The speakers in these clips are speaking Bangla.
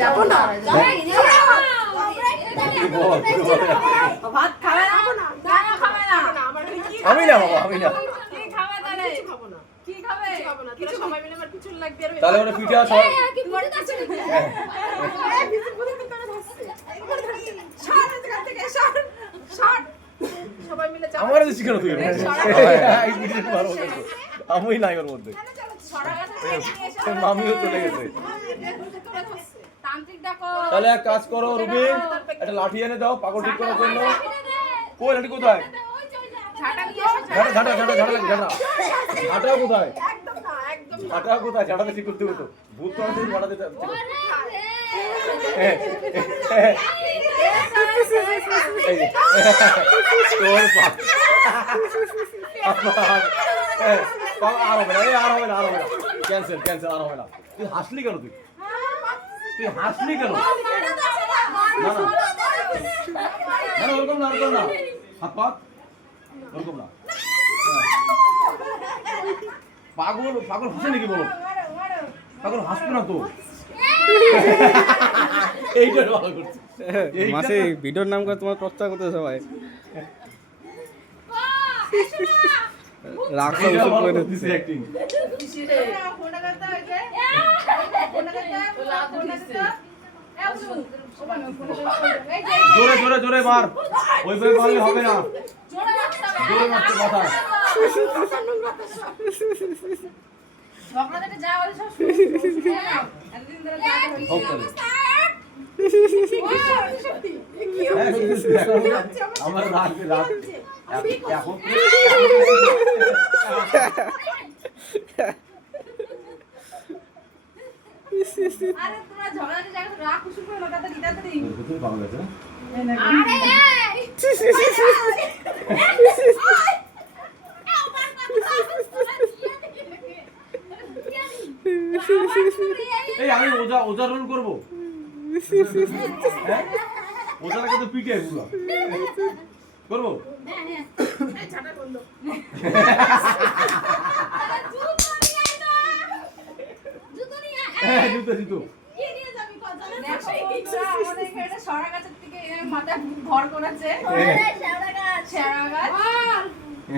যাব না? ভাত খাবে না? না। খাবে না। আমি না বাবা আমি না। তাহলে? পিঠা সব সবাই মিলে যাব আমার কাছে শিখানো তুই। আমি নাই ওর মধ্যে। মামিও চলে গেছে। তাহলে এক কাজ করো রুবি একটা লাঠি এনে দাও পাগল ঠিক করার জন্য কই লাঠি কোথায় ঝাঁটা ঝাঁটা ঝাঁটা ঝাঁটা ঝাঁটা লাগে ঝাঁটা ঝাঁটা কোথায় একদম না একদম ঝাঁটা কোথায় ঝাঁটাতে ঠিক করতে হতো ভূত তো আছে ঝাঁটাতে হ্যাঁ, হ্যাঁ, তোর হ্যাঁ, আর হবে না আর হবে না আর হবে না ক্যান্সেল ক্যান্সেল আর হবে না তুই হাসলি কেন তুই তুই হাসলি কেন না না না না ওরকম না ওরকম না হাত পাত ওরকম না হ্যাঁ। পাগল পাগল হাসে নাকি বলো পাগল হাসবে না তো এইটা ভালো করছে মাসে ভিডিওর নাম করে তোমার প্রচার করতে সবাই রাখো এইটা করে করতেছে acting। জোরে জোরে জোরে মার ওইভাবে মারলে হবে না জোরে মারতে কথা ঝগড়াতে যা বলে সব শুনে শুনে নাও। এতদিন ধরে যা যা হয়েছে। হোক তাহলে হ্যাঁ, আমার রাত রাত এখন আরে তোমরা রাগ করে এই আমি ওজা ওজা রোল করব। হ্যাঁ? ওজাটাকে তো পিটে পুরো করব? হ্যাঁ জুতো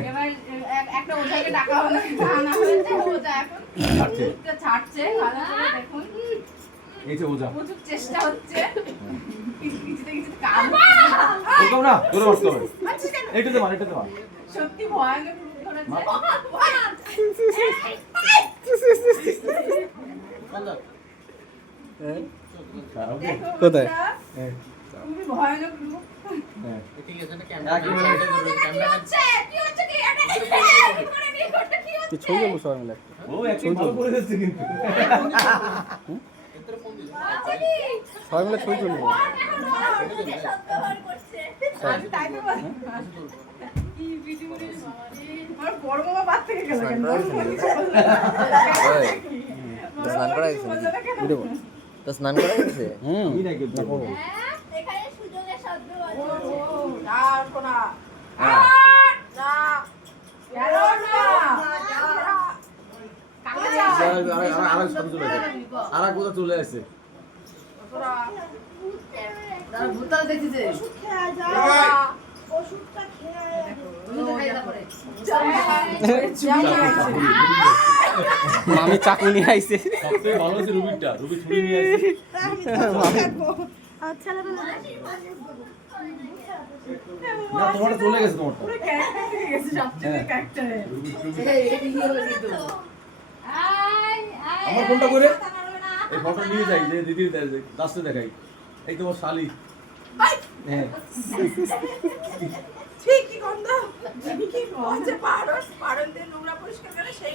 এবার এক- একটা ওঝাকে ডাকা হলো আনা হয়েছে ওঝা এখন ছাড়ছে। ছাড়ছে দেখুন এই যে ওজা প্রচুর চেষ্টা হচ্ছে না হবে এইটাতে মার এটাতে মার সত্যি ভয়ানক ধরেছে কোথায়? হ্যাঁ, হ্যাঁ। ছবি যাব সবাই মিলে সবাই মিলে তুলবো স্নান করা? ভিডিও তো স্নান করা গেছে হুম। হ্যাঁ। কাকে যা? আর এক চলে আসে আর কোথা চলে আসে তোরা। ওষুধ ওষুধটা খেয়ে মামি চাকু নিয়ে আইছে। সবথেকে ভালো রুবিরটা রুবি ছুরি নিয়ে আচ্ছা না তোমারটা চলে গেছে তোমারটা। সবচেয়ে হ্যাঁ। আমার ফোনটা করে। এই ফটো নিয়ে যাই যে দিদি লাস্টে দেখাই। এই তোমার শালি। হ্যাঁ। ঠিক কি গন্ধ। কি পারস পারন দিয়ে নোংরা পরিষ্কার করে সেই